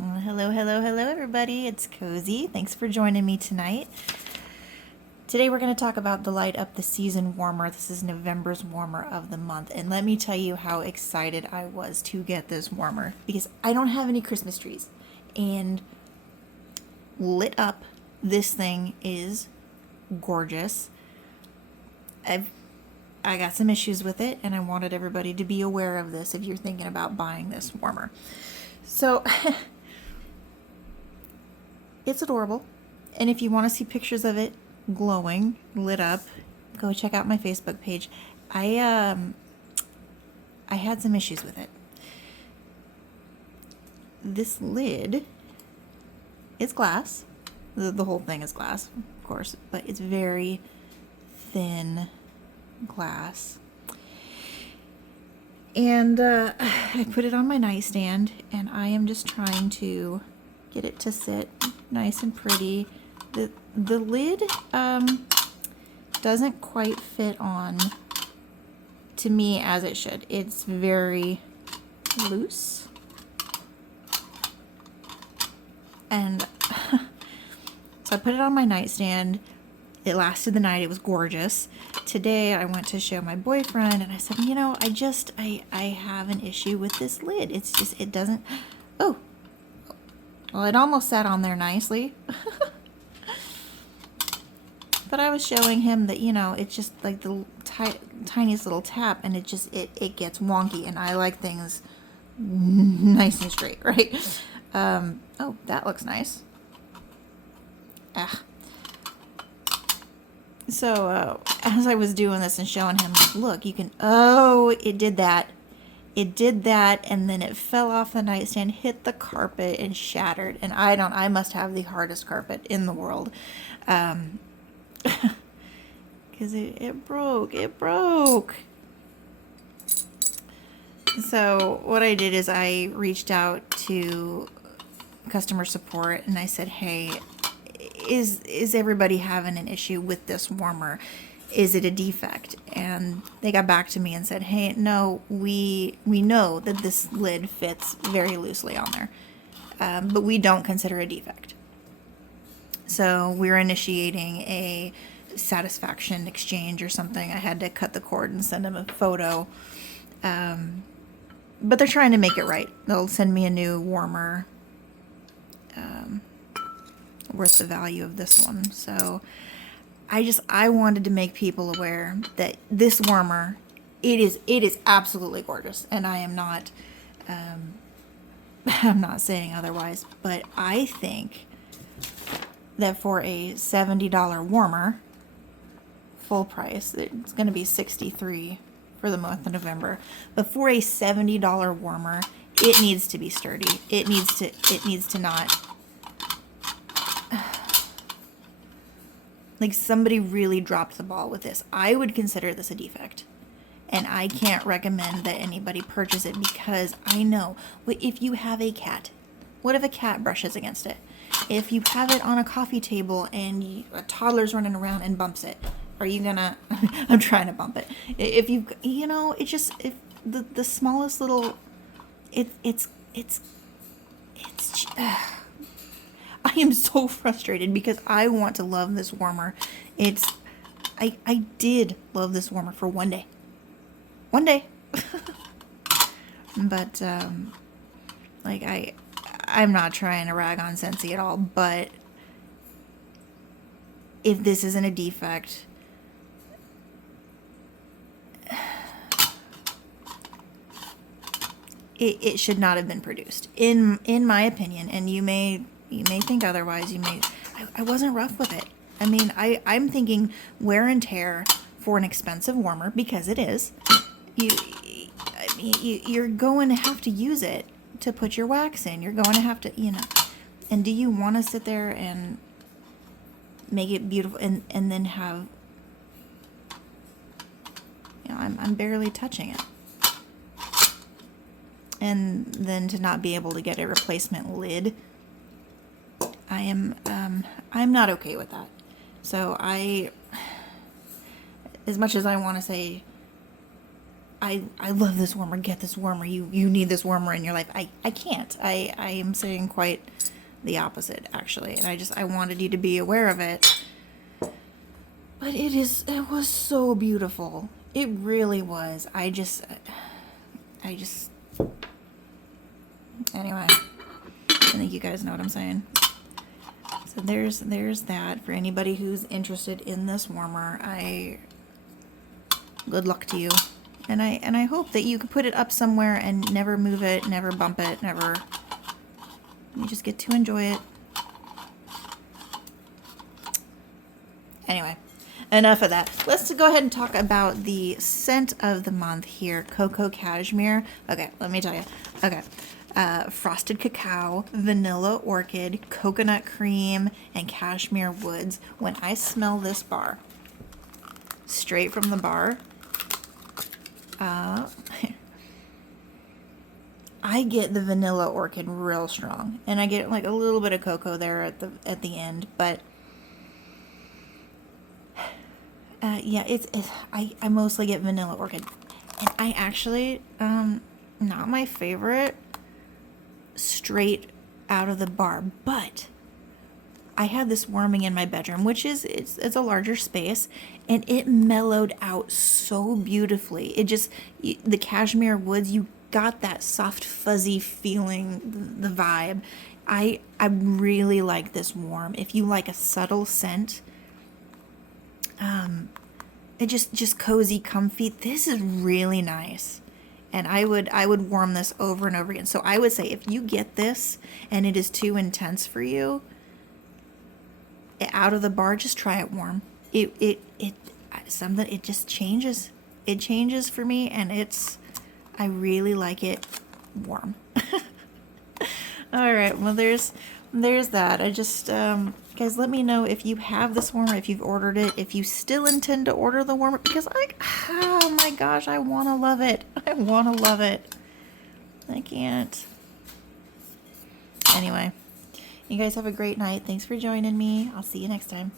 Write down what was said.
Hello, hello, hello, everybody. It's Kozie. Thanks for joining me tonight. Today we're going to talk about the Light Up the Season warmer. This is November's warmer of the month. And let me tell you how excited I was to get this warmer because I don't have any Christmas trees. And lit up, this thing is gorgeous. I got some issues with it, and I wanted everybody to be aware of this if you're thinking about buying this warmer. So... It's adorable, and if you want to see pictures of it glowing, lit up, go check out my Facebook page. I had some issues with it. This lid is glass. The whole thing is glass, of course, but it's very thin glass. And I put it on my nightstand, and I am just trying to get it to sit nice and pretty. The lid doesn't quite fit on to me as it should. It's very loose. And so I put it on my nightstand. It lasted the night. It was gorgeous. Today I went to show my boyfriend and I said, you know, I have an issue with this lid. It's just, it doesn't, oh, well, it almost sat on there nicely. But I was showing him that, you know, it's just like the tiniest little tap, and it gets wonky, and I like things nice and straight, right? Oh, that looks nice. So, as I was doing this and showing him, look, you can, oh, it did that. It did that, and then it fell off the nightstand, hit the carpet, and shattered. And I must have the hardest carpet in the world. Because it broke. So what I did is I reached out to customer support, and I said, hey, is everybody having an issue with this warmer? Is it a defect? And they got back to me and said, hey, no, we know that this lid fits very loosely on there, but we don't consider a defect. So we're initiating a satisfaction exchange or something. I had to cut the cord and send them a photo, but they're trying to make it right. They'll send me a new warmer worth the value of this one. So I wanted to make people aware that this warmer, it is absolutely gorgeous, and I am not I'm not saying otherwise, but I think that for a $70 warmer, full price, it's going to be $63 for the month of November, but for a $70 warmer, it needs to be sturdy. It needs to not, like, somebody really dropped the ball with this. I would consider this a defect. And I can't recommend that anybody purchase it because I know, if you have a cat, what if a cat brushes against it? If you have it on a coffee table and a toddler's running around and bumps it, are you gonna, I'm trying to bump it. If you know, it just, if the smallest little, it's I am so frustrated because I want to love this warmer. I did love this warmer for one day. But, like, I'm not trying to rag on Scentsy at all, but if this isn't a defect, it should not have been produced, in my opinion. And you may think otherwise. I wasn't rough with it. I mean, I'm thinking wear and tear for an expensive warmer, because it is. You're going to have to use it to put your wax in. You're going to have to, you know. And do you want to sit there and make it beautiful and then have, you know, I'm barely touching it. And then to not be able to get a replacement lid, I'm not okay with that. So as much as I want to say I love this warmer, get this warmer, you need this warmer in your life. I can't. I am saying quite the opposite, actually. And I wanted you to be aware of it. But it was so beautiful. It really was. Anyway, I think you guys know what I'm saying. So there's that for anybody who's interested in this warmer. Good luck to you. And I hope that you can put it up somewhere and never move it, never bump it, never. You just get to enjoy it. Anyway, enough of that. Let's go ahead and talk about the scent of the month here, Cocoa Cashmere. Okay, let me tell you. Okay. Frosted cacao, vanilla orchid, coconut cream, and cashmere woods. When I smell this bar, straight from the bar, I get the vanilla orchid real strong, and I get like a little bit of cocoa there at the end, but yeah, I mostly get vanilla orchid, and I actually not my favorite straight out of the bar, but I had this warming in my bedroom, which is it's a larger space, and it mellowed out so beautifully. It just the cashmere woods, you got that soft fuzzy feeling, the vibe. I really like this warm. If you like a subtle scent, it just cozy, comfy. This is really nice. And I would warm this over and over again. So I would say if you get this and it is too intense for you, out of the bar, just try it warm. It just changes. It changes for me, and I really like it warm. All right, well there's that. I just guys, let me know if you have this warmer, if you've ordered it, if you still intend to order the warmer, because oh my gosh, I want to love it. I want to love it. I can't. Anyway, you guys have a great night. Thanks for joining me. I'll see you next time.